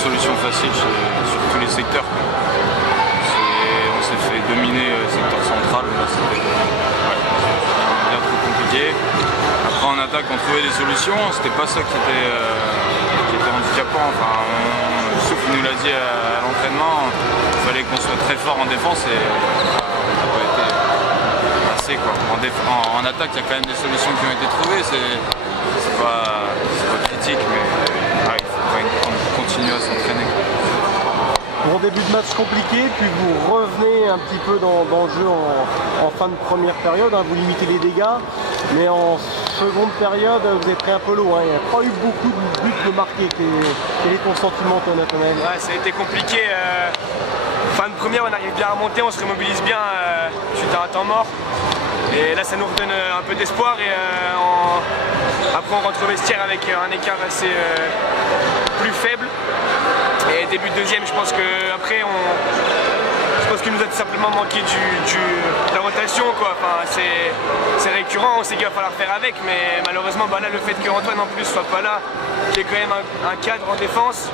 solution facile sur tous les secteurs. On s'est fait dominer le secteur central, là c'était bien trop compliqué. Après en attaque on trouvait des solutions, c'était pas ça qui était handicapant. Enfin, Souf nous l'a dit à l'entraînement, il fallait qu'on soit très fort en défense et on n'a pas été assez quoi. En attaque il y a quand même des solutions qui ont été trouvées, c'est pas critique mais il faut continuer à s'entraîner. Bon début de match compliqué, puis vous revenez un petit peu dans le jeu en fin de première période, vous limitez les dégâts, mais en seconde période vous êtes pris un peu l'eau, il n'y a pas eu beaucoup de buts de marqués. Quel est ton sentiment toi Nathanaël? Ouais, ça a été compliqué, fin de première on arrive bien à remonter, on se remobilise bien suite à un temps mort, et là ça nous redonne un peu d'espoir et après on rentre au vestiaire avec un écart assez plus faible. Et début de deuxième, je pense qu'après, qu'il nous a tout simplement manqué de la rotation, quoi. Enfin, c'est récurrent, on sait qu'il va falloir faire avec, mais malheureusement, là, le fait qu'Antoine en plus soit pas là, qui est quand même un cadre en défense,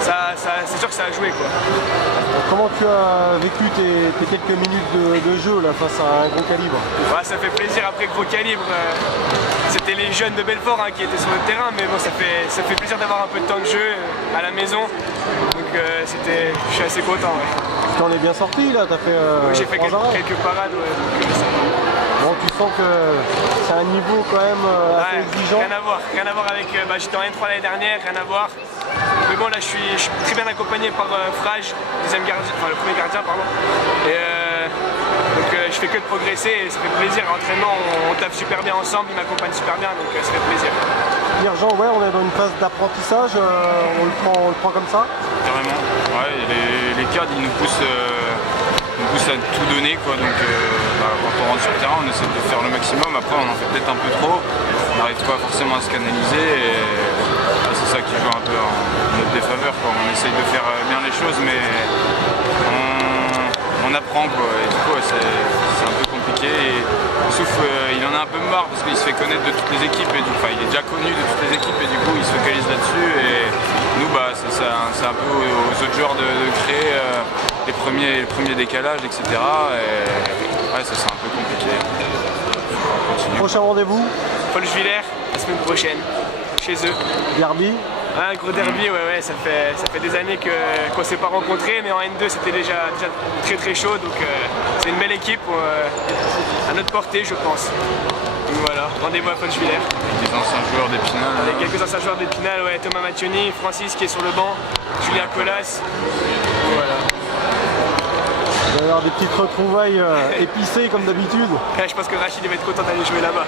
c'est sûr que ça a joué, quoi. Comment tu as vécu tes quelques minutes de jeu là, face à un gros calibre? Ouais, ça fait plaisir après gros calibre. C'était les jeunes de Belfort qui étaient sur le terrain, mais bon, ça fait plaisir d'avoir un peu de temps de jeu à la maison. Donc je suis assez content. Ouais. Tu t'en es bien sorti là, t'as fait oui, j'ai fait quelques parades. Ouais, bon, tu sens que c'est un niveau quand même assez exigeant. Rien à voir avec. J'étais en N3 l'année dernière, rien à voir. Mais bon, là je suis très bien accompagné par Frage, le premier gardien, pardon. Et donc je fais que de progresser et ça fait plaisir. L'entraînement, on tape super bien ensemble, il m'accompagne super bien, donc ça fait plaisir. Jean, ouais, on est dans une phase d'apprentissage, on le prend comme ça? Carrément, ouais, les cadres ils nous poussent à tout donner, quoi. Donc quand on rentre sur le terrain on essaie de faire le maximum, après on en fait peut-être un peu trop, on n'arrive pas forcément à se canaliser et c'est ça qui joue un peu en notre défaveur, quoi. On essaye de faire bien les choses mais on apprend, quoi. Et du coup c'est un peu compliqué et Souf il en a un peu marre parce qu'il se fait connaître de toutes les équipes et il est déjà connu de toutes les équipes et du coup il se focalise là-dessus et nous c'est un peu aux autres joueurs de créer les premiers décalages, etc. Et ouais, ça c'est un peu compliqué. Prochain rendez-vous Folchwiller, la semaine prochaine, chez eux. Derby. Un gros derby, ouais, ça fait des années qu'on ne s'est pas rencontrés, mais en N2 c'était déjà très très chaud, donc c'est une belle équipe à notre portée, je pense. Donc voilà, rendez-vous à Folchwiller. Des anciens joueurs d'Épinal. Avec quelques anciens joueurs d'Épinal, ouais, Thomas Mattioni, Francis qui est sur le banc, Julien Colas. Voilà. Il va y avoir des petites retrouvailles épicées comme d'habitude. Je pense que Rachid va être content d'aller jouer là-bas.